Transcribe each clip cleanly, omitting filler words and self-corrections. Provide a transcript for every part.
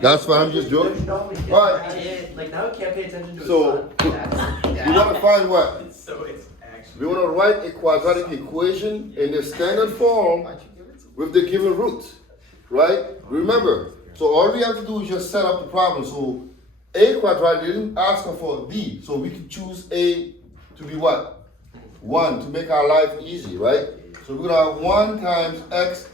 That's why I'm just joking. All right. Like now you can't pay attention to his So son. we want to find what? So it's actually. We want to write a quadratic equation in the standard form with the given roots, right? Remember, so all we have to do is just set up the problem. So a quadratic didn't ask us for b, so we can choose a to be what? 1 to make our life easy, right? So we're gonna have 1 times x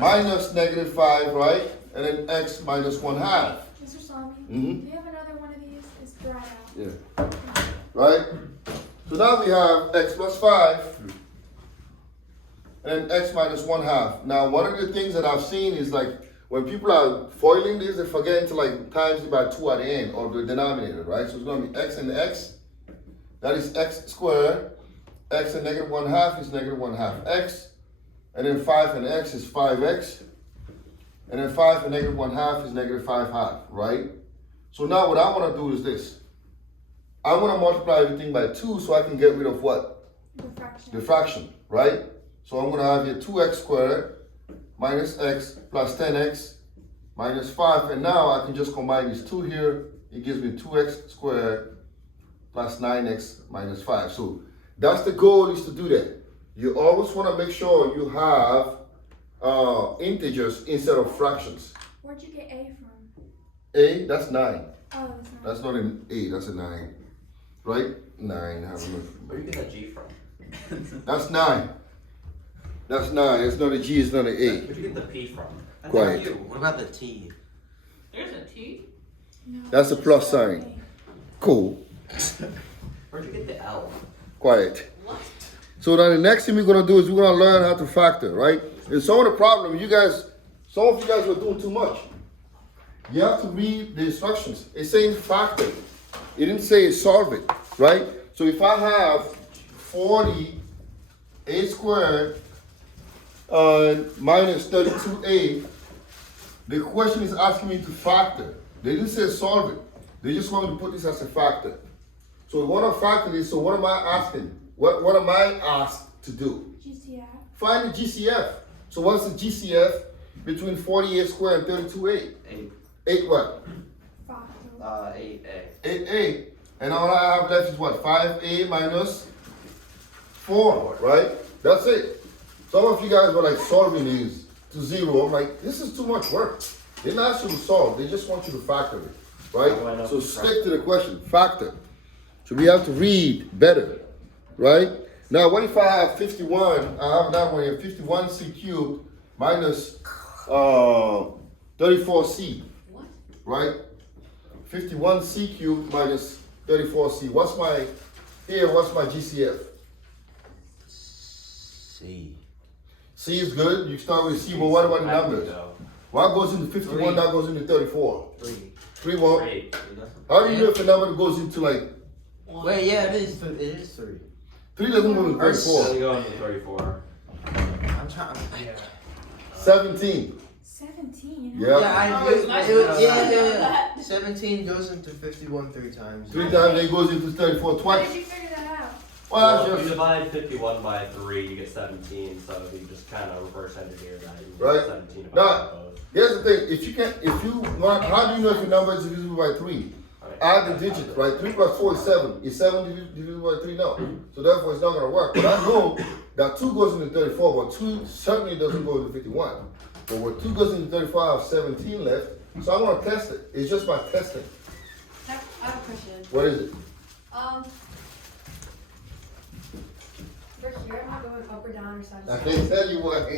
minus negative 5, right? And then x minus 1/2. Mr. Salmi, Mhm. do you have another one of these? It's dried out. Yeah. Right? So now we have x plus 5 and x minus 1/2. Now, one of the things that I've seen is like when people are foiling this, they forget to like times it by 2 at the end or the denominator, right? So it's going to be x and x. That is x squared. X and negative 1/2 is negative 1/2 x. And then 5 and x is 5x. And then 5 and negative 1/2 is negative 5/2, right? So now what I want to do is this. I want to multiply everything by 2 so I can get rid of what? The fraction. The fraction, right? So I'm going to have here 2x squared minus x plus 10x minus 5. And now I can just combine these two here. It gives me 2x squared plus 9x minus 5. So that's the goal, is to do that. You always want to make sure you have integers instead of fractions. Where'd you get A from? A, that's 9. Oh, that's not. That's not an A, that's a 9. Right? 9. Have a look. Where you get that G from? That's 9. That's 9. It's not a G, it's not an A. Where'd you get the P from? Quiet. What about the T? There's a T. No, That's a it's plus not sign. Cool. Where'd you get the L? Quiet. What? So now the next thing we're gonna do is we're gonna learn how to factor, right? And some of the problem, some of you guys were doing too much. You have to read the instructions. It's saying factor. It didn't say solve it, right? So if I have 40 a squared minus 32a, the question is asking me to factor. They didn't say solve it. They just want me to put this as a factor. So we want to factor this. So what am I asking? What am I asked to do? GCF. Find the GCF. So what's the GCF between 40a squared and 32a? 8. 8 what? 8A. 8a. And all I have left is what? 5a minus 4, right? That's it. Some of you guys were like solving these to 0. I'm like, this is too much work. They didn't ask you to solve. They just want you to factor it, right? So stick to the question. Factor. So we have to read better, right? Now, what if I have 51? I have that one here, 51c cubed minus 34c, What? right? 51c cubed minus 34c. What's my GCF? C. C is good. You start with C, but what about the numbers? What goes into 51, that goes into 34? 3. 3 what? 3. How do you know if a number goes into like, Wait, yeah, it is 3. 3 doesn't go into 34? Doesn't go into 34. I'm trying. 17. 17. Yeah. Oh, it's nice to know Yeah. 17 goes into 51 3 times. 3 times it goes into 34 How twice. did you figure that out? Well, Well, that's if you just, divide 51 by 3, you get 17. So you just kind of reverse engineer that. You Right. get 17 Now, about both. here's the thing. How do you know if your number is divisible by 3? Add the digits, right? 3 plus 4 is 7. Is 7 divisible by 3? No. So therefore it's not going to work. But I know that 2 goes into 34, but 2 certainly doesn't go into 51. But when 2 goes into 34, I have 17 left. So I'm going to test it. It's just by testing. I have a question. What is it? For here, am I going up or down or side I to can't side? tell you what.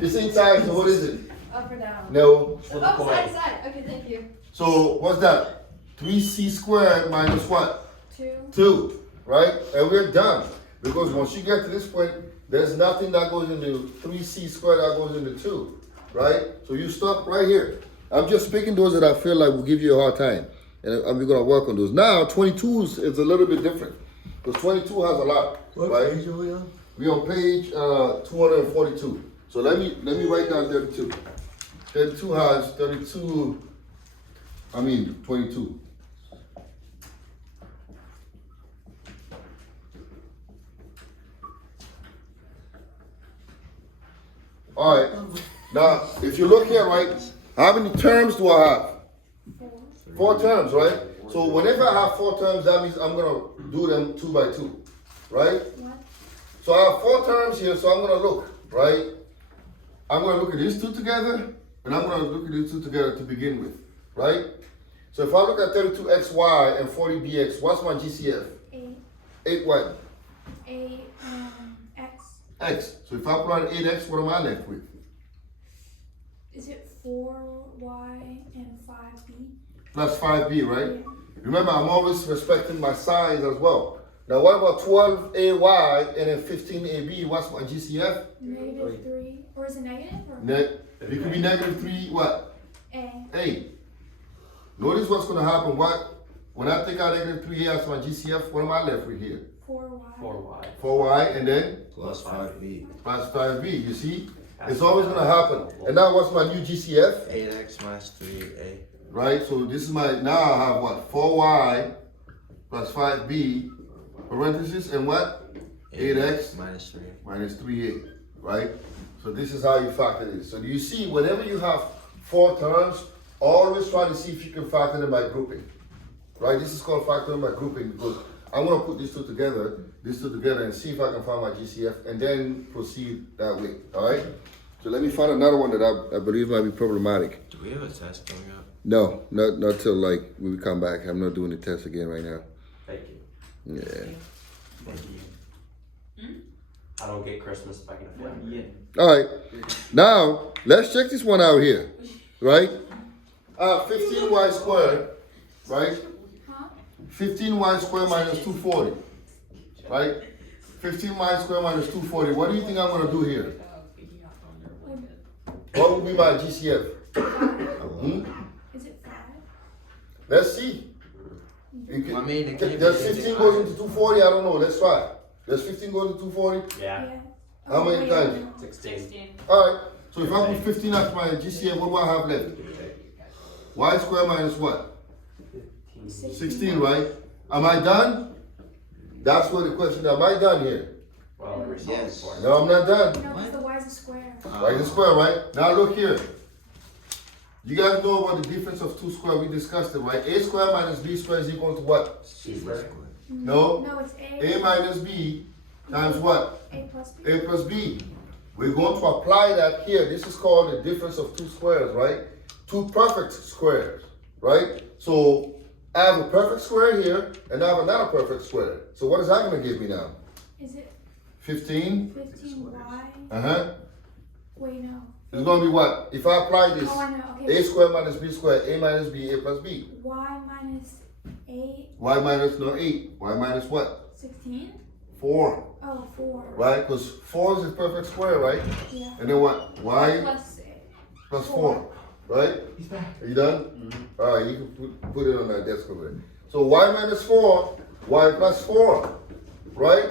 It's in time, so what is it? Up or down? No. Flip a Oh, coin. side to side. Okay, thank you. So what's that? 3c squared minus what? 2. 2, right? And we're done. Because once you get to this point, there's nothing that goes into 3c squared that goes into 2, right? So you stop right here. I'm just picking those that I feel like will give you a hard time. And we're going to work on those. Now, 22 is a little bit different. Because 22 has a lot, right? page are we on? We're on page 242. So let me write down 32. 32 has 22. 'Alright, now if you look here, right, How many terms do I have? 4. 4 terms, right? So whenever I have 4 terms, that means I'm gonna do them 2 by 2, right? What? So I have 4 terms here, so I'm gonna look, right? I'm gonna look at these 2 together, and I'm gonna look at these 2 together to begin with, right? So if I look at 32xy and 40bx, what's my GCF? 8. 8 what? 8 x. X. So if I put on 8x, what am I left with? Is it 4y and 5b? Plus 5b, right? Yeah. Remember, I'm always respecting my signs as well. Now what about 12ay and then 15ab? What's my GCF? Negative 3. Or is it negative? Or It could be negative 3 what? a? A. Notice what's going to happen. When I take out negative 3a as my GCF, what am I left with here? 4y. 4y. 4y and then Plus 5b. plus 5b. You see? It's always going to happen. And now what's my new GCF? 8x minus 3a. Right? So this is my, now I have what? 4y plus 5b, parenthesis, and what? 8x minus 3. minus 3a. Right? So this is how you factor this. So do you see, whenever you have 4 terms, always try to see if you can factor them by grouping. Right? This is called factoring by grouping because I'm going to put these two together, and see if I can find my GCF and then proceed that way. All right? So let me find another one that I believe might be problematic. Do we have a test coming up? No, not till like when we come back. I'm not doing the test again right now. Thank you. Yeah. Thank you. I don't get Christmas if I can afford it. All right. Now let's check this one out here. Right? 15y squared. Right? Huh? 15y squared minus 240. Right? 15y squared minus 240. What do you think I'm gonna do here? What would be my GCF? Hmm? Is it 5? Let's see. You can, I mean, it can't does be 15 goes into 240? I don't know. Let's try. Does 15 go into 240? Yeah. How many wait, I times? don't know. 16. All right. So if I put 15 as my GCF, what do I have left? Y squared minus what? 16, right? Am I done? That's what the question. Am I done here? Well, we're solving Yes. for it. No, I'm not done. No, because the y is a square. Like the square, right? Now look here. You guys know about the difference of 2 squared. We discussed it, right? A squared minus b squared is equal to what? C squared. No. No, it's a. A minus b times what? A plus b. A plus b. We're going to apply that here. This is called the difference of 2 squares, right? 2 perfect squares, right? So I have a perfect square here, and I have another perfect square. So what is that going to give me now? Is it 15? 15y? Uh-huh. Wait, no. It's going to be what? If I apply this, Oh, I know. Okay. a squared minus b squared, a minus b, a plus b. Y minus 8, Y minus, no, 8. Y minus what? 16? 4, Oh, 4. right? Because 4 is a perfect square, right? Yeah. And then what? Y Plus plus 4, right? Are you done? All right, you can put it on that desk over there. So y minus 4, y plus 4, right?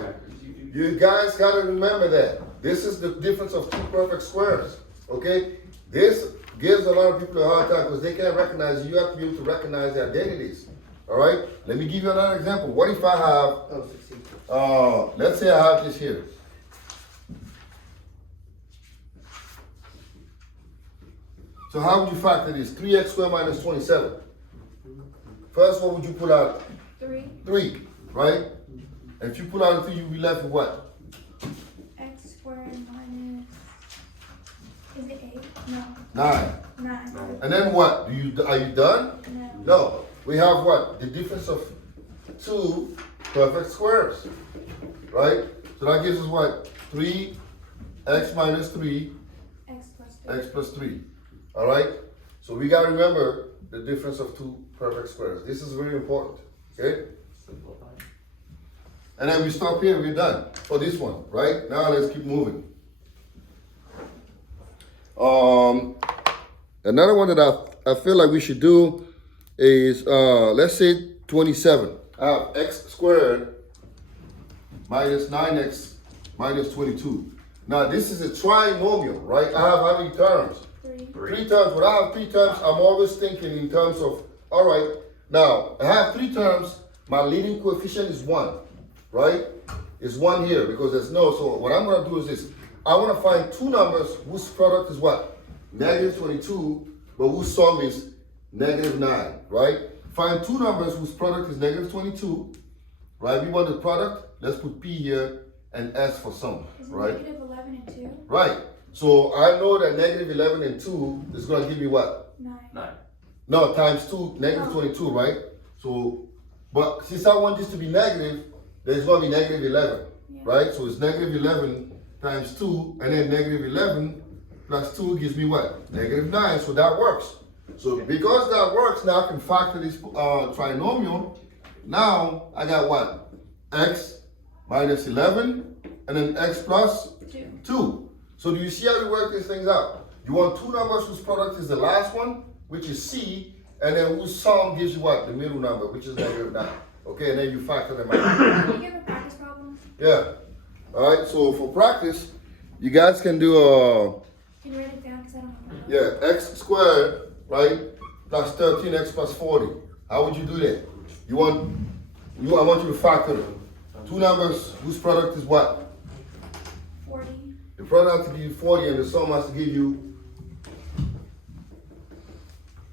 You guys got to remember that. This is the difference of 2 perfect squares, okay? This gives a lot of people a hard time because they can't recognize you. You have to be able to recognize the identities, all right? Let me give you another example. What if I have, let's say I have this here. So how would you factor this? 3x squared minus 27. First, what would you pull out? 3. 3, right? And if you pull out a 3, you'll be left with what? X squared minus. Is it 8? No. 9. 9. And then what? Are you done? No. No. We have what? The difference of 2 perfect squares, right? So that gives us what? 3x minus 3, X plus 3. x plus 3. All right? So we got to remember the difference of 2 perfect squares. This is very important, okay? Simplified. And then we stop here, we're done for this one, right? Now let's keep moving. Another one that I feel like we should do is, let's say 27. I have x squared minus 9x minus 22. Now this is a trinomial, right? I have how many terms? 3. 3 terms. When I have 3 terms, I'm always thinking in terms of, all right, now I have 3 terms, my leading coefficient is 1, right? It's 1 here because there's no, so what I'm gonna do is this. I wanna find 2 numbers whose product is what? Negative 22, but whose sum is -9, right? Find two numbers whose product is -22, right? We want the product, let's put P here and S for sum, Is it right? -11 and 2? Right. So I know that -11 and 2 is gonna give me what? 9. 9. No, times 2, Oh. -22, right? So, but since I want this to be negative, then it's gonna be -11, Yeah. right? So it's -11 times 2, and then -11 plus 2 gives me what? -9, so that works. So because that works, now I can factor this trinomial. Now I got what? X minus 11, and then x plus 2. 2. So do you see how we work these things out? You want two numbers whose product is the last one, which is C, and then whose sum gives you what? The middle number, which is -9. Okay, and then you factor them out. Can you give a practice problem? Yeah. All right, so for practice, you guys can do Can you write it down because I don't have it. yeah, x squared, right, plus 13x plus 40. How would you do that? I want you to factor them. Two numbers whose product is what? 40. The product has to give you 40 and the sum has to give you,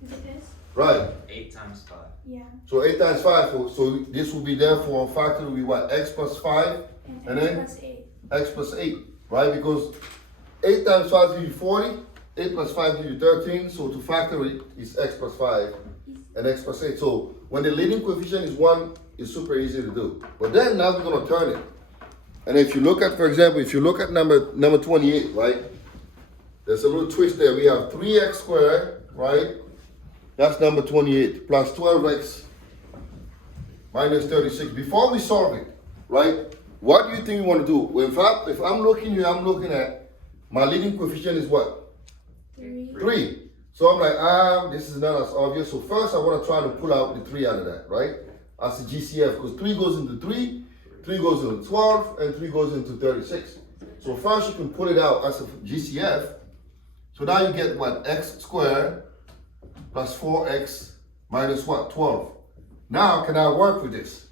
Is it this? right. 8 times 5. Yeah. So 8 times 5, so this will be therefore factor will be what? X plus 5 and X then plus 8. x plus 8, right? Because 8 times 5 gives you 40, 8 plus 5 gives you 13, so to factor it is x plus 5 and x plus 8. So when the leading coefficient is 1, it's super easy to do. But then now we're going to turn it. And if you look at, for example, if you look at number 28, right? There's a little twist there. We have 3x squared, right? That's number 28, plus 12x minus 36. Before we solve it, right? What do you think we want to do? Well, if I'm looking here, I'm looking at my leading coefficient is what? 3. 3. So I'm like, this is not as obvious. So first I want to try to pull out the 3 out of that, right? As a GCF, because 3 goes into 3, 3 goes into 12, and 3 goes into 36. So first you can pull it out as a GCF. So now you get what? X squared plus 4x minus what? 12. Now can I work with this?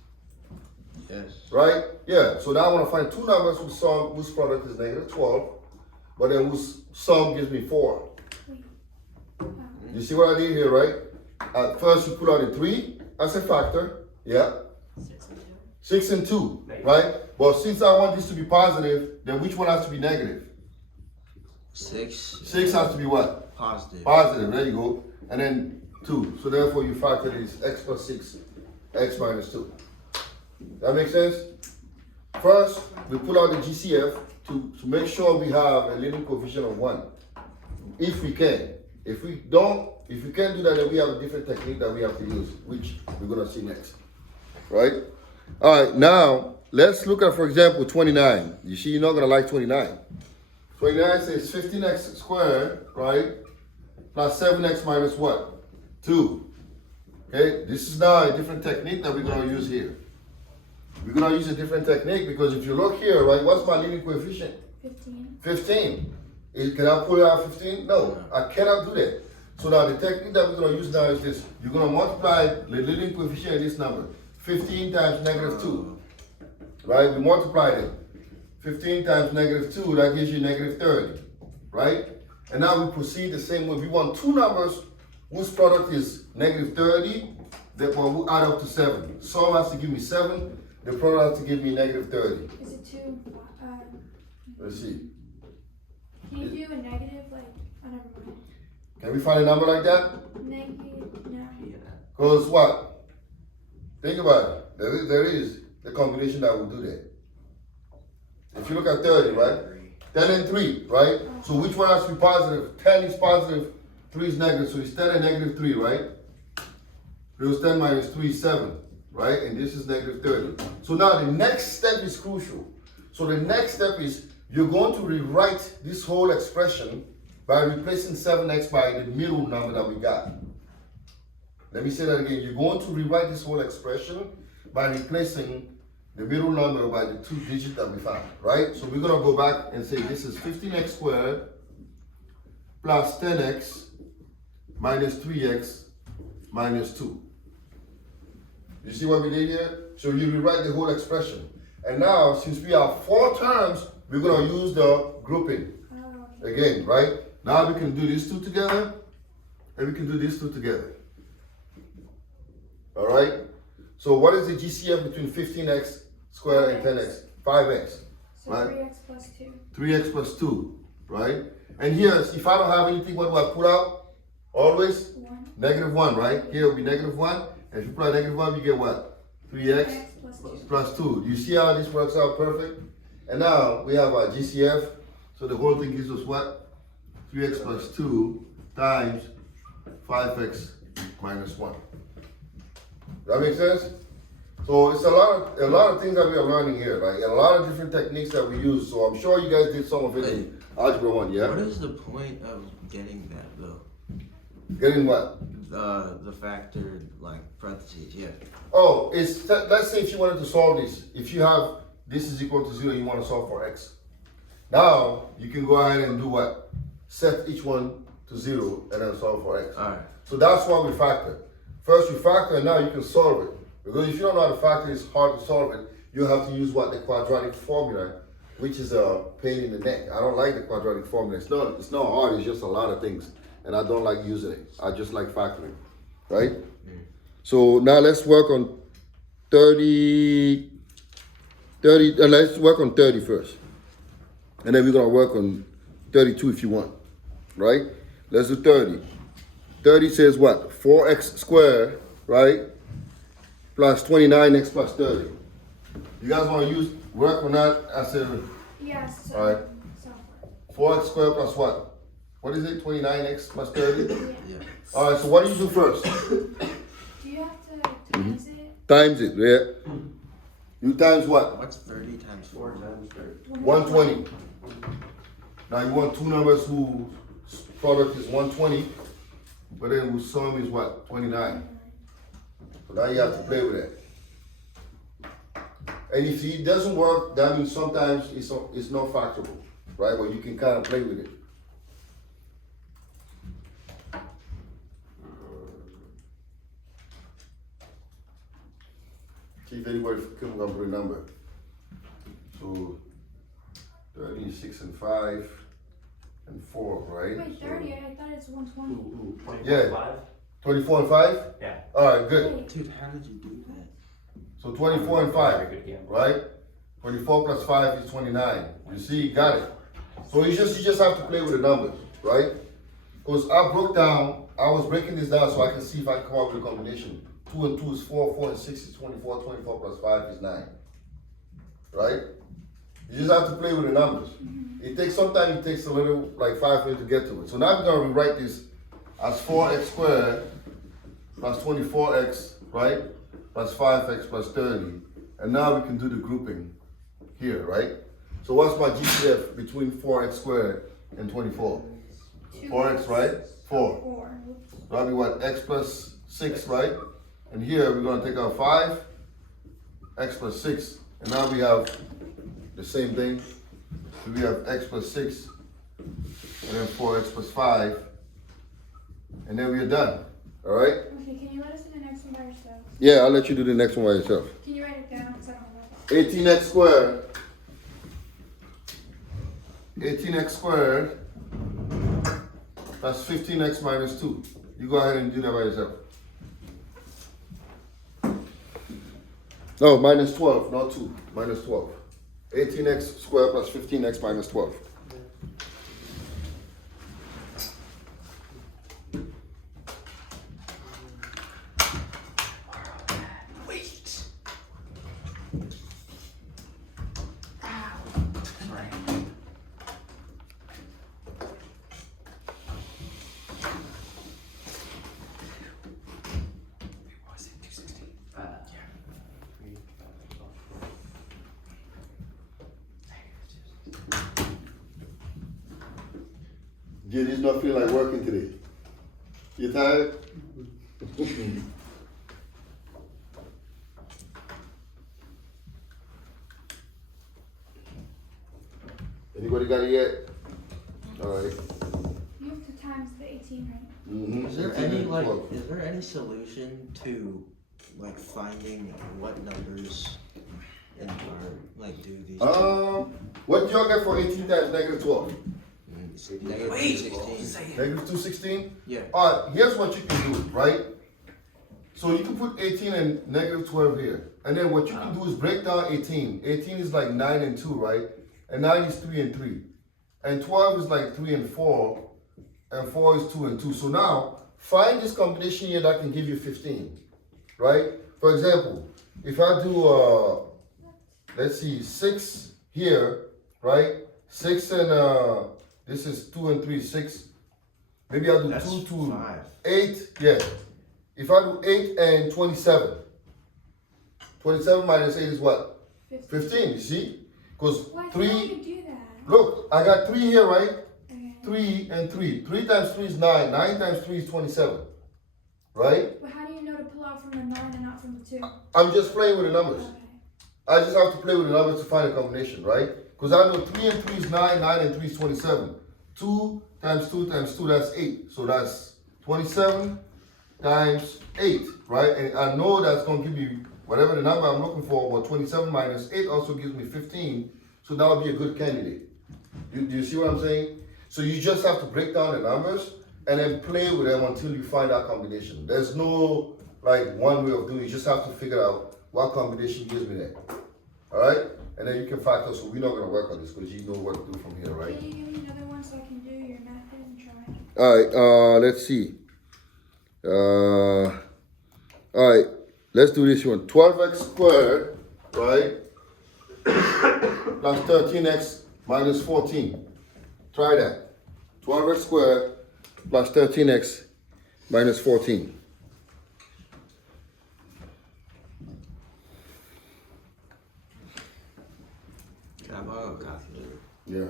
Yes. Right? Yeah. So now I want to find two numbers whose product is -12, but then whose sum gives me 4. Wait. You see what I did here, right? At first you pull out a 3 as a factor. Yeah. 6 and 2, right? But since I want this to be positive, then which one has to be negative? 6. 6 has to be what? Positive. Positive. There you go. And then 2. So therefore you factor this x plus 6, x minus 2. That makes sense? First, we pull out the GCF to make sure we have a leading coefficient of 1. If we can. If we can't do that, then we have a different technique that we have to use, which we're going to see next. Right? All right, now let's look at, for example, 29. You see, you're not going to like 29. 29 says 15x squared, right? Plus 7x minus what? 2. Okay, this is now a different technique that we're going to use here. We're going to use a different technique because if you look here, right, what's my leading coefficient? 15. 15. Can I pull it out 15? No, I cannot do that. So now the technique that we're going to use now is this. You're going to multiply the leading coefficient of this number. 15 times -2. Right? We multiplied it. 15 times -2, that gives you -30. Right? And now we proceed the same way. We want two numbers whose product is -30, that will add up to 7. Sum has to give me 7. The product has to give me -30. Is it 2? Let's see. Can you do a negative? Like, oh, never mind. Can we find a number like that? Negative, no. Because what? Think about it. There is the combination that will do that. If you look at 30, right? 10 and 3, right? So which one has to be positive? 10 is positive, 3 is negative. So it's 10 and -3, right? Because 10 minus 3 is 7, right? And this is -30. So now the next step is crucial. So the next step is you're going to rewrite this whole expression by replacing 7x by the middle number that we got. Let me say that again. You're going to rewrite this whole expression by replacing the middle number by the 2 digits that we found, right? So we're going to go back and say this is 15x squared plus 10x minus 3x minus 2. You see what we did here? So you rewrite the whole expression. And now, since we have 4 terms, we're going to use the grouping Oh, again, right? Now we can do these two together, and we can do these two together. All right? So what is the GCF between 15x squared and 10x? 5x, So right? 3x plus 2. 3x plus 2, right? And here, if I don't have anything, what do I pull out? Always 1. -1, right? Here will be -1, and if you pull out -1, you get what? 3x X plus 2. plus 2. You see how this works out perfect? And now we have our GCF, so the whole thing gives us what? 3x plus 2 times 5x minus 1. That makes sense? So it's a lot of things that we are learning here, like a lot of different techniques that we use. So I'm sure you guys did some of it in Algebra 1, yeah? What is the point of getting that though? Getting what? The factor like parentheses, yeah. Oh, let's say if you wanted to solve this, if you have this is equal to 0, you want to solve for x. Now you can go ahead and do what? Set each one to 0 and then solve for x. Alright. So that's why we factor. First you factor and now you can solve it. Because if you don't know how to factor, it's hard to solve it. You have to use what? The quadratic formula, which is a pain in the neck. I don't like the quadratic formula. It's not hard, it's just a lot of things. And I don't like using it. I just like factoring, right? So now let's work on 30, let's work on 30 first. And then we're gonna work on 32 if you want, right? Let's do 30. 30 says what? 4x squared, right? Plus 29x plus 30. You guys wanna work on that? I said, Yes. all right. Software. 4x squared plus what? What is it? 29x plus 30? Yeah. All right, so what do you do first? Do you have to times it? Times it, yeah. You times what? What's 30 times 4 times 30? 120. Now you want two numbers whose product is 120, but then whose sum is what? 29. So now you have to play with it. And if it doesn't work, that means sometimes it's not factorable, right? But you can kind of play with it. See if anybody can come up with a number. So 36 and 5 and 4, right? Wait, 30? I thought it's 120. 24 Yeah. and 5? 24 and 5? Yeah. All right, good. Wait, Dude, how did you do that? So 24 and 5, Very good game. right? 24 plus 5 is 29. You see, you got it. So you just have to play with the numbers, right? Because I was breaking this down so I can see if I can come up with a combination. 2 and 2 is 4, 4 and 6 is 24, 24 plus 5 is 9. Right? You just have to play with the numbers. Sometimes it takes a little, like 5 minutes to get to it. So now we're gonna rewrite this as 4x squared plus 24x, right? Plus 5x plus 30. And now we can do the grouping here, right? So what's my GCF between 4x squared and 24? 4x, right? 4. 4. That'll be what? X plus 6, right? And here we're gonna take out 5, x plus 6. And now we have the same thing. So we have x plus 6, and then 4x plus 5. And then we are done, all right? Okay, can you let us do the next one by yourself? Yeah, I'll let you do the next one by yourself. Can you write it down? Because I don't know. 18x squared. 18x squared plus 15x minus 2. You go ahead and do that by yourself. No, minus 12, not 2. Minus 12. 18x squared plus 15x minus 12. You just not feel like working today. You tired? Anybody got it yet? All right. You have to times the 18, right? Mm-hmm. Is there any solution to like finding what numbers in our like do these? What did y'all get for 18 times negative 12? negative Wait. 16. Negative 216? Yeah. Alright, here's what you can do, right? So you can put 18 and negative 12 here. And then what you can do is break down 18. 18 is like 9 and 2, right? And 9 is 3 and 3. And 12 is like 3 and 4. And 4 is 2 and 2. So now, find this combination here that can give you 15, right? For example, if I do, let's see, 6 here, right? 6 and, this is 2 and 3, 6. Maybe I'll do That's 2 to 5. 8, yeah. If I do 8 and 27, 27 minus 8 is what? 15, you see? Because Why can't 3, you do that? look, I got 3 here, right? Okay. 3 and 3. 3 times 3 is 9. 9 times 3 is 27. Right? But how do you know to pull out from the 9 and not from the 2? I'm just playing with the numbers. Okay. I just have to play with the numbers to find a combination, right? Because I know 3 and 3 is 9, 9 and 3 is 27. 2 times 2 times 2, that's 8. So that's 27 times 8, right? And I know that's going to give me whatever the number I'm looking for, but 27 minus 8 also gives me 15. So that would be a good candidate. Do you see what I'm saying? So you just have to break down the numbers and then play with them until you find that combination. There's no like one way of doing it. You just have to figure out what combination gives me that. All right? And then you can factor. So we're not going to work on this because you know what to do from here, right? Can you give me another one so I can do your method and try? All right, let's see. All right, let's do this one. 12x squared, right? Plus 13x minus 14. Try that. 12x squared plus 13x minus 14. Can I borrow a calculator? Yeah.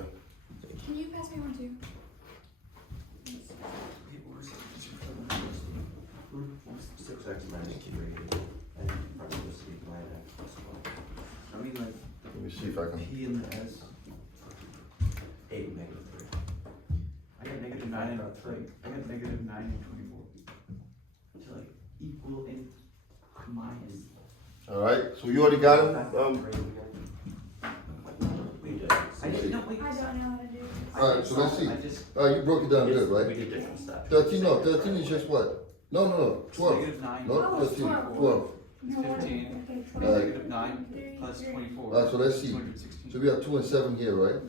Can you pass me one too? Six X minus 3. And probably just be nine X plus 1. I mean, like, Let me see if I can. P and the S. 8 and negative 3. I got negative 9 and 3. I got negative 9 and 24. To like equal and minus. All right, so you already got Back it? to 3 again. We did. I didn't know. Wait. I don't know how to do this. All right, so let's see. I just. You broke it down good, We right? did different steps. 13, no, 13 is just what? No, 12. Negative 9. No, Oh, it's 13, 12. 12. No, what? 15. Okay, All right. Negative 9 plus 24. All right, so let's see. 216. So we have 2 and 7 here, right?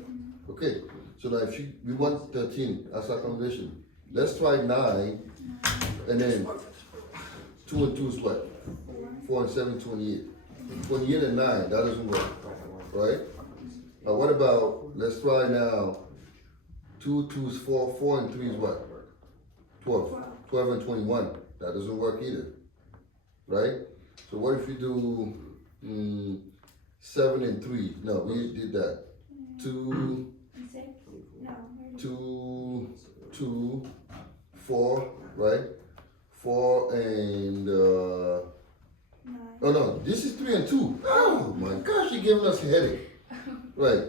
Okay, so now if we want 13, that's our combination. Let's try 9, and then 2 and 2 is what? 4 and 7, 28. 28 and 9, that doesn't work, right? Now what about, let's try now, 2, 2 is 4, 4 and 3 is what? 12. 12 and 21, that doesn't work either, right? So what if we do 7 and 3? No, we did that. 2, And 6? No. where did- 2, 2, 4, right? 4 and, 9. oh no, this is 3 and 2. Oh my gosh, you're giving us a headache. Right,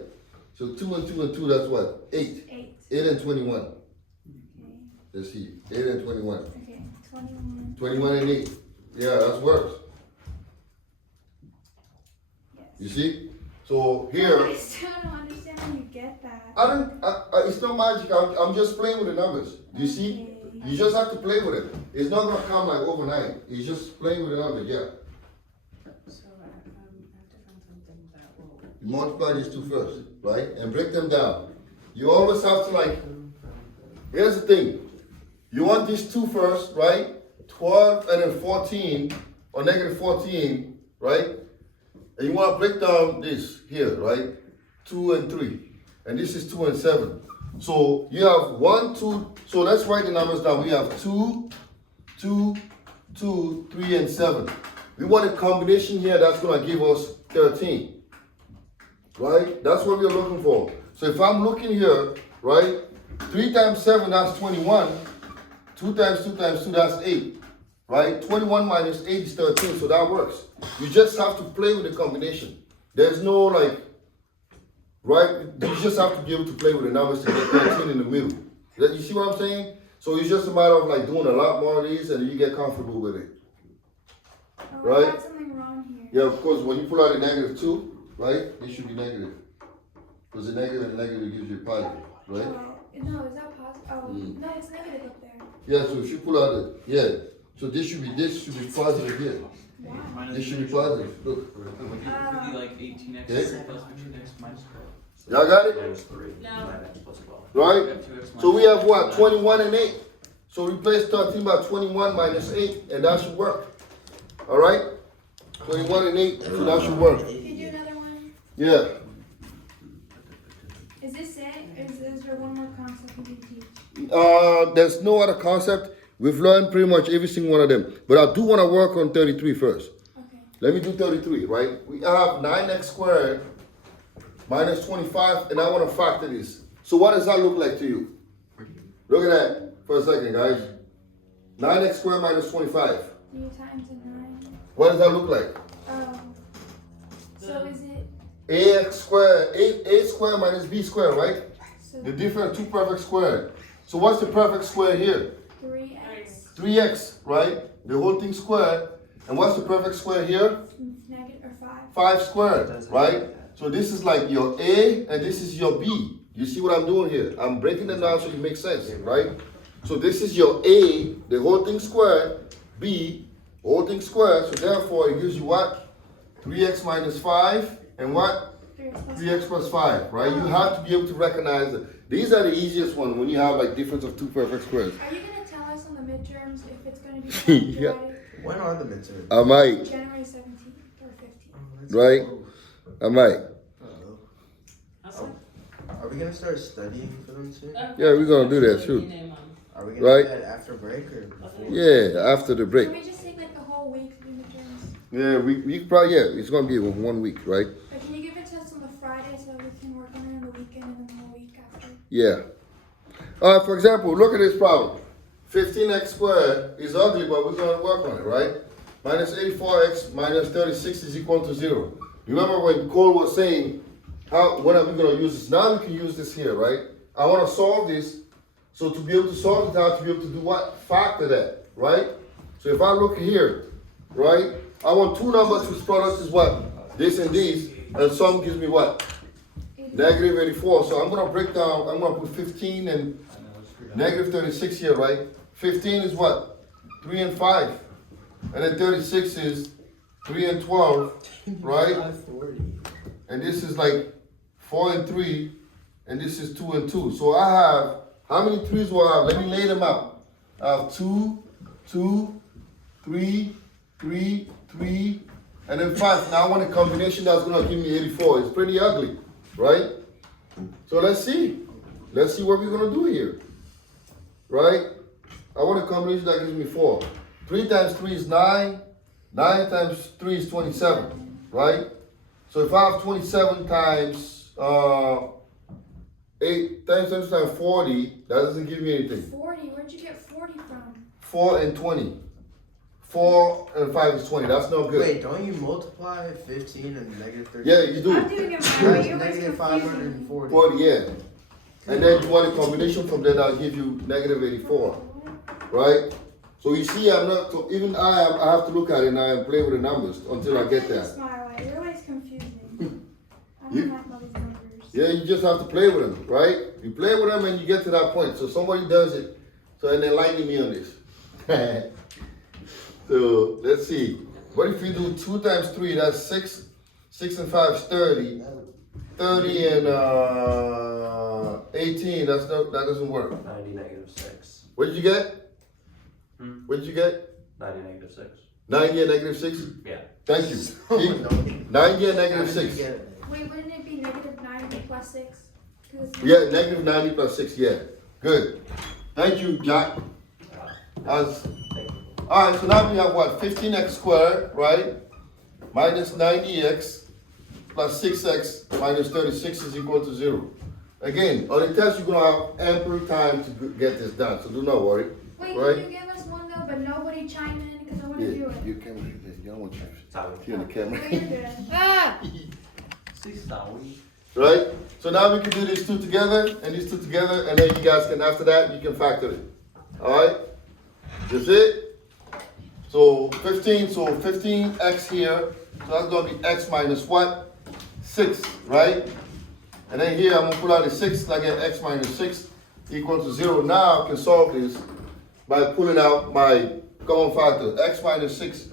so 2 and 2 and 2, that's what? 8. 8. 8 and 21. Okay. Let's see, 8 and 21. Okay. 21. 21 and 8. Yeah, that's worse. Yes. You see? So I here, still don't understand how you get that. it's not magic. I'm just playing with the numbers. Do you see? Okay. You just have to play with it. It's not gonna come like overnight. It's just playing with the numbers. Yeah. So I have to find something that will. You multiply these two first, right? And break them down. You always have to like. Here's the thing. You want these two first, right? 12 and then 14 or negative 14, right? And you want to break down this here, right? 2 and 3. And this is 2 and 7. So you have 1, 2. So let's write the numbers down. We have 2, 2, 2, 3, and 7. We want a combination here that's going to give us 13. Right? That's what we're looking for. So if I'm looking here, right? 3 times 7, that's 21. 2 times 2 times 2, that's 8. Right? 21 minus 8 is 13, so that works. You just have to play with the combination. There's no like, right? You just have to be able to play with the numbers to get 13 in the middle. You see what I'm saying? So it's just a matter of like doing a lot more of these and you get comfortable with it. Oh, Right? I got something wrong here. Yeah, of course, when you pull out a negative 2, right? It should be negative. Because the negative and negative gives you a positive, right? Well, No, is that positive? Oh, Mm. no, it's negative up there. Yeah, so if you pull out the, yeah, so this should be positive here. Wow. Minus This should be 24. positive, look. Would it be like 18x Okay. plus 15x minus 12? Y'all got it? Minus 3, No. 9x plus 12. Right? We have 2x So we minus have what, 12. 21 and 8. So replace 13 by 21 minus 8, and that should work. All right? 21 and 8, so that should work. Can you do another one? Yeah. Is this it? Is there one more concept you can teach? There's no other concept. We've learned pretty much every single one of them. But I do want to work on 33 first. Okay. Let me do 33, right? We have 9x squared minus 25, and I want to factor this. So what does that look like to you? Look at that for a second, guys. 9x squared minus 25. 3 times a 9. What does that look like? So is it, ax squared, a squared minus b squared, right? so The difference, two perfect squared. So what's the perfect square here? 3x 3x, right? The whole thing squared. And what's the perfect square here? negative or 5? 5 squared, right? So this is like your a and this is your b. You see what I'm doing here? I'm breaking them down so it makes sense, right? So this is your a, the whole thing squared, b, whole thing squared. So therefore it gives you what? 3x minus 5 and what? 3x plus 3x plus 5, right? You have to be able to recognize that. These are the easiest ones when you have like difference of two perfect squares. Are you going to tell us on the midterms if it's going to be Yeah. quadratic? When are the midterms? I might, January 17th or 15th? That's Right. close. I might. Oh. Are we gonna start studying for them soon? Yeah, we're gonna do that too. Are we gonna Right. do that after break or before? Yeah, after the break. Can we just take like a whole week to do midterms? Yeah, we probably, yeah, it's gonna be 1 week, right? But can you give it to us on the Friday so we can work on it on the weekend and then the whole week after? Yeah. For example, look at this problem. 15x squared is ugly, but we're gonna work on it, right? Minus 84x minus 36 is equal to 0. Remember when Cole was saying, when are we gonna use this? Now we can use this here, right? I wanna solve this. So to be able to solve it, I have to be able to do what? Factor that, right? So if I look here, right? I want two numbers whose product is what? This and this, and sum gives me what? Negative 84. So I'm gonna break down, I'm gonna put 15 and negative 36 here, right? 15 is what? 3 and 5. And then 36 is 3 and 12, right? 540. And this is like 4 and 3, and this is 2 and 2. So I have, how many 3s do I have? Let me lay them out. I have 2, 2, 3, 3, 3, and then 5. Now I want a combination that's gonna give me 84. It's pretty ugly, right? So let's see. Let's see what we're gonna do here, right? I want a combination that gives me 4. 3 times 3 is 9. 9 times 3 is 27, right? So if I have 27 times 8 times 10 times 40, that doesn't give me anything. 40? Where'd you get 40 from? 4 and 20. 4 and 5 is 20. That's no good. Wait, don't you multiply 15 and negative 30? Yeah, you do. I'm doing it my way. That's You're always negative confusing. 540. 40, yeah. And then you want a combination from that that'll give you negative 84, right? So you see, I'm not, so even I have to look at it now and play with the numbers until I get there. Smile at. You're always confusing. I You- don't like all these numbers. Yeah, you just have to play with them, right? You play with them and you get to that point. So somebody does it, so and they're lightning me on this. So let's see. What if we do 2 times 3? That's 6. 6 and 5 is 30. 30 and 18. That doesn't work. 90 negative 6. What did you get? Hmm? What did you get? 90 negative 6. 90 and negative 6. Yeah. Thank you. See? 90 and negative 6. Wait, wouldn't it be negative 90 plus 6? 'Cause it's Yeah, negative 90 plus 6. Yeah. Good. Thank you, Jack. As all right, so now we have what? 15x squared, right? Minus 90x plus 6x minus 36 is equal to 0. Again, on the test, you're going to have ample time to get this done, so do not worry. Wait, Right? can you give us one though, but nobody chime in because I want Yeah, to do it. you can't, you don't want to Sorry. see on the No, camera. you're good. Ah! Say sorry. Right? So now we can do these two together and these two together, and then you guys can, after that, you can factor it. All right? That's it. So 15x here, so that's gonna be x minus what? 6, right? And then here I'm gonna pull out the 6, so I get x minus 6. equal to 0. Now I can solve this by pulling out my common factor. X minus 6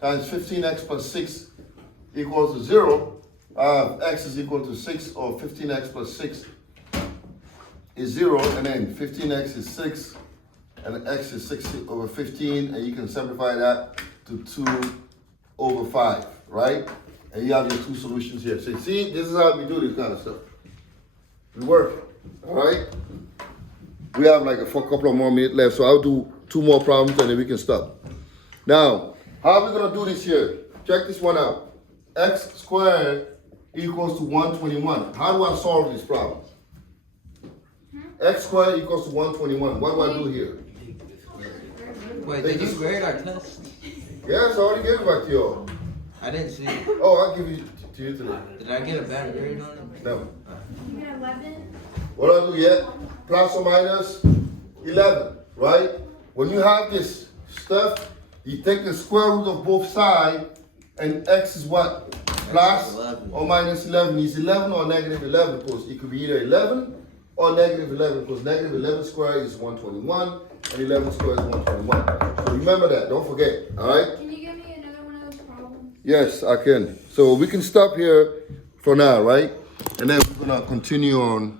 times 15x plus 6 equals to 0. X is equal to 6, or 15x plus 6 is 0, and then 15x is 6, and x is 6 over 15, and you can simplify that to 2 over 5, right? And you have your two solutions here. So see, this is how we do this kind of stuff. We work, all right? We have like a couple of more minutes left, so I'll do 2 more problems and then we can stop. Now, how are we gonna do this here? Check this one out. X squared equals to 121. How do I solve this problem? X squared equals to 121. What do I do here? Wait, did you grade our test? Yes, I already gave it back to y'all. I didn't see it. Oh, I'll give it to you today. Did I get a bad grade on it? No. You get 11. What do I do yet? Plus or minus 11, right? When you have this stuff, you take the square root of both sides, and x is what? Plus 11. or minus 11. Is 11 or negative 11? Because it could be either 11 or negative 11, because negative 11 squared is 121, and 11 squared is 121. So remember that, don't forget, all right? Can you give me another one of those problems? Yes, I can. So we can stop here for now, right? And then we're gonna continue on